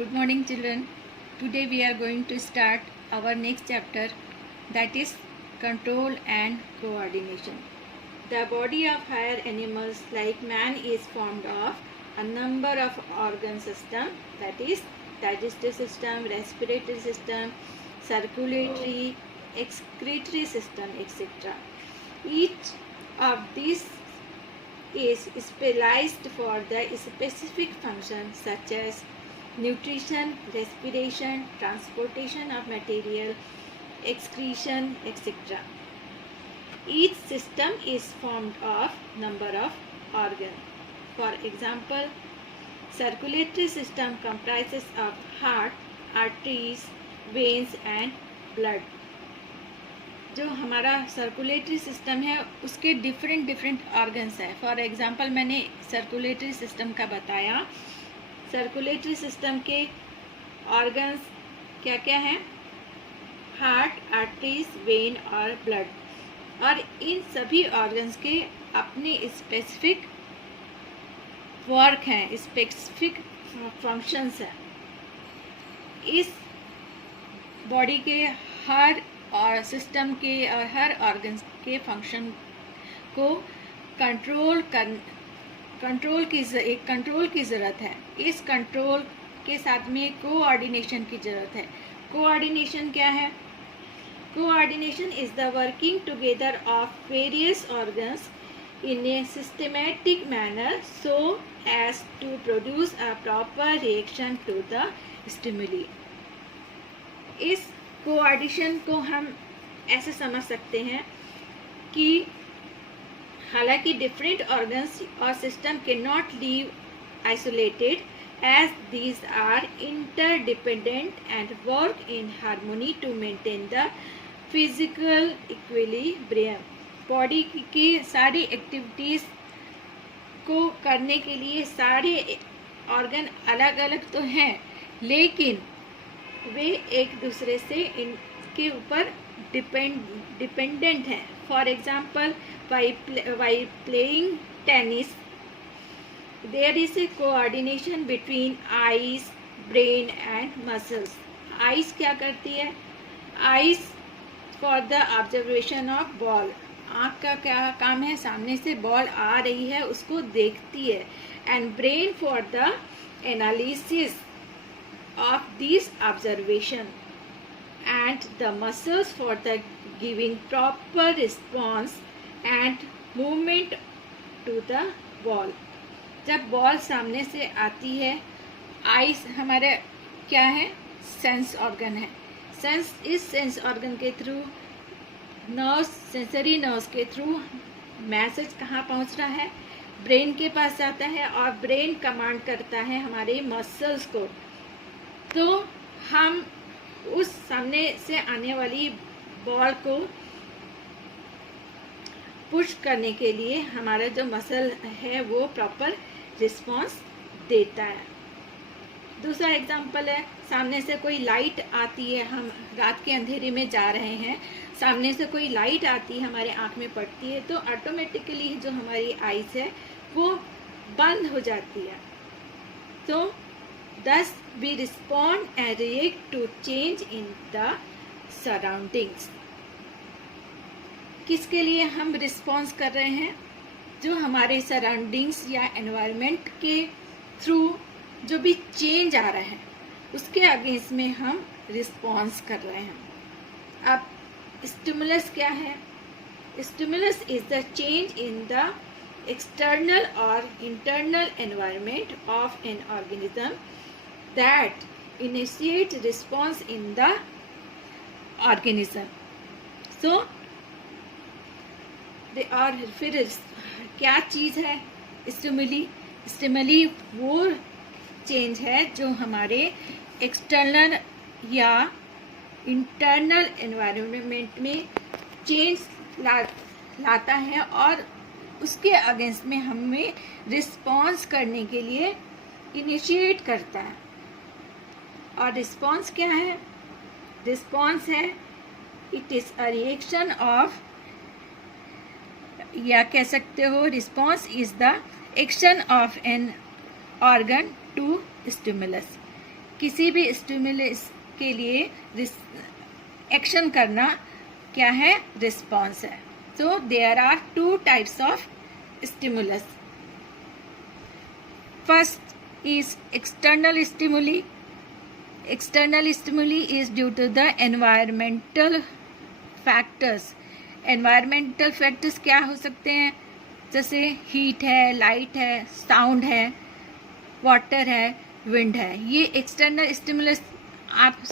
Good morning, children. Today we are going to start our next chapter, that is control and coordination. The body of higher animals like man is formed of a number of organ systems, that is digestive system, respiratory system, circulatory, excretory system, etc. Each of these is specialized for the specific functions such as nutrition, respiration, transportation of material, excretion, etc. Each system is formed of number of organs. For example, circulatory system comprises of heart, arteries, veins and blood. जो हमारा circulatory system है उसके different organs हैं. For example मैंने circulatory system का बताया. Circulatory system के organs क्या क्या हैं? हार्ट, आर्टरीज, वेन और ब्लड. और इन सभी ऑर्गन्स के अपने स्पेसिफिक वर्क हैं, स्पेसिफिक फंक्शंस हैं. इस बॉडी के हर और सिस्टम के और हर ऑर्गन्स के फंक्शन को कंट्रोल की ज़रूरत है. इस कंट्रोल के साथ में कोऑर्डिनेशन की ज़रूरत है. कोऑर्डिनेशन क्या है? Coordination is the working together of various organs in a systematic manner so as to produce a proper reaction to the stimuli. इस कोऑर्डिनेशन को हम ऐसे समझ सकते हैं कि हालांकि डिफरेंट ऑर्गन्स और system can not live isolated as these are interdependent and work in harmony to maintain the physical equilibrium. Body की सारी एक्टिविटीज़ को करने के लिए सारे ऑर्गन अलग अलग तो हैं, लेकिन वे एक दूसरे से इनके ऊपर डिपेंडेंट हैं. For example, while playing tennis there is a coordination between eyes, brain and muscles. Eyes क्या करती है? Eyes for the observation of ball. आँख का क्या काम है? सामने से बॉल आ रही है उसको देखती है. And brain for the analysis of these observation and the muscles for the giving proper response and movement to the ball. जब बॉल सामने से आती है, आईज हमारे क्या है? सेंस ऑर्गन है. इस सेंस ऑर्गन के थ्रू नर्व्स, सेंसरी नर्व्स के थ्रू मैसेज कहाँ पहुँच रहा है? ब्रेन के पास जाता है और ब्रेन कमांड करता है हमारे मसल्स को. तो हम उस सामने से आने वाली बॉल को पुश करने के लिए हमारा जो मसल है वो प्रॉपर रिस्पॉन्स देता है. दूसरा एग्जांपल है, सामने से कोई लाइट आती है, हम रात के अंधेरे में जा रहे हैं, सामने से कोई लाइट आती है, हमारे आँख में पड़ती है, तो ऑटोमेटिकली जो हमारी आइज़ है वो बंद हो जाती है. तो thus we respond and react to change in the surroundings. किसके लिए हम रिस्पॉन्स कर रहे हैं? जो हमारे सराउंडिंग्स या एनवायरनमेंट के थ्रू जो भी चेंज आ रहा है उसके अगेंस्ट में हम रिस्पॉन्स कर रहे हैं. अब स्टिमुलस क्या है? Stimulus is the change in the external or internal environment of an organism that initiate response in the organism. So they are फिर क्या चीज़ है? स्टिमुली वो चेंज है जो हमारे एक्सटर्नल या इंटरनल एनवायरनमेंट में चेंज लाता है और उसके अगेंस्ट में हमें रिस्पॉन्स करने के लिए इनिशिएट करता है. और रिस्पॉन्स क्या है? रिस्पॉन्स है, it is a reaction of, या कह सकते हो response is the action of an organ to stimulus. किसी भी स्टिमुलस के लिए एक्शन करना क्या है, रिस्पॉन्स है. So there are 2 types of stimulus. First is external stimuli. External stimuli is due to the environmental factors. Environmental factors क्या हो सकते हैं, जैसे हीट है, लाइट है, साउंड है, वाटर है, विंड है. ये एक्सटर्नल स्टिमुलस आप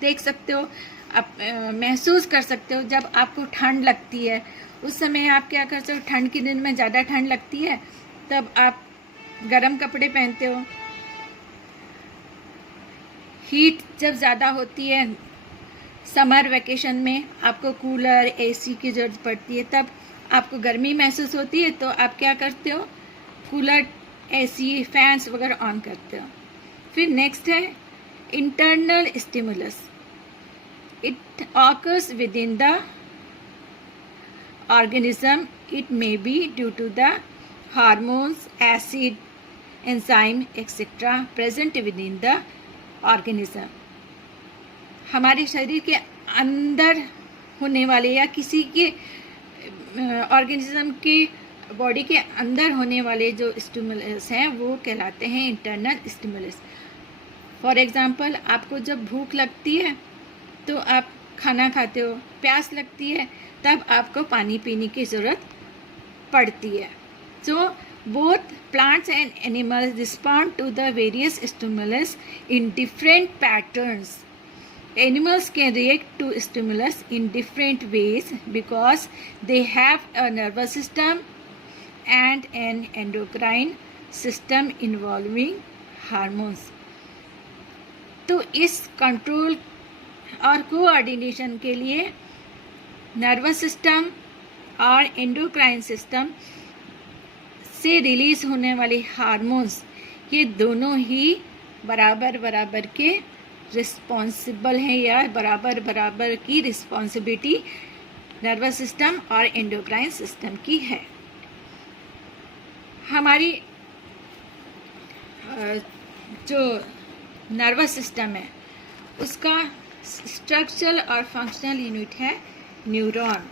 देख सकते हो, आप महसूस कर सकते हो. जब आपको ठंड लगती है उस समय आप क्या करते हो, ठंड के दिन में ज़्यादा ठंड लगती है तब आप गर्म कपड़े पहनते हो. हीट जब ज़्यादा होती है समर वेकेशन में आपको कूलर एसी की ज़रूरत पड़ती है, तब आपको गर्मी महसूस होती है तो आप क्या करते हो, कूलर एसी फैंस वगैरह ऑन करते हो. फिर नेक्स्ट है internal stimulus. It occurs within the organism. It may be due to the hormones, acid, enzyme etcetera present within the organism. हमारे शरीर के अंदर होने वाले या किसी के ऑर्गेनिज्म की बॉडी के अंदर होने वाले जो स्टिमुलस हैं वो कहलाते हैं इंटरनल स्टिमुलस. फॉर एग्जांपल, आपको जब भूख लगती है तो आप खाना खाते हो, प्यास लगती है तब आपको पानी पीने की ज़रूरत पड़ती है. सो both plants and animals respond to the various stimulus in different patterns. Animals can react to stimulus in different ways because they have a nervous system and an endocrine system involving hormones. तो इस control और coordination के लिए nervous system और endocrine system से release होने वाले hormones, ये दोनों ही बराबर बराबर के रिस्पॉन्सिबल हैं या बराबर बराबर की रिस्पॉन्सिबिलिटी नर्वस सिस्टम और एंडोक्राइन सिस्टम की है. हमारी जो नर्वस सिस्टम है उसका स्ट्रक्चरल और फंक्शनल यूनिट है न्यूरॉन.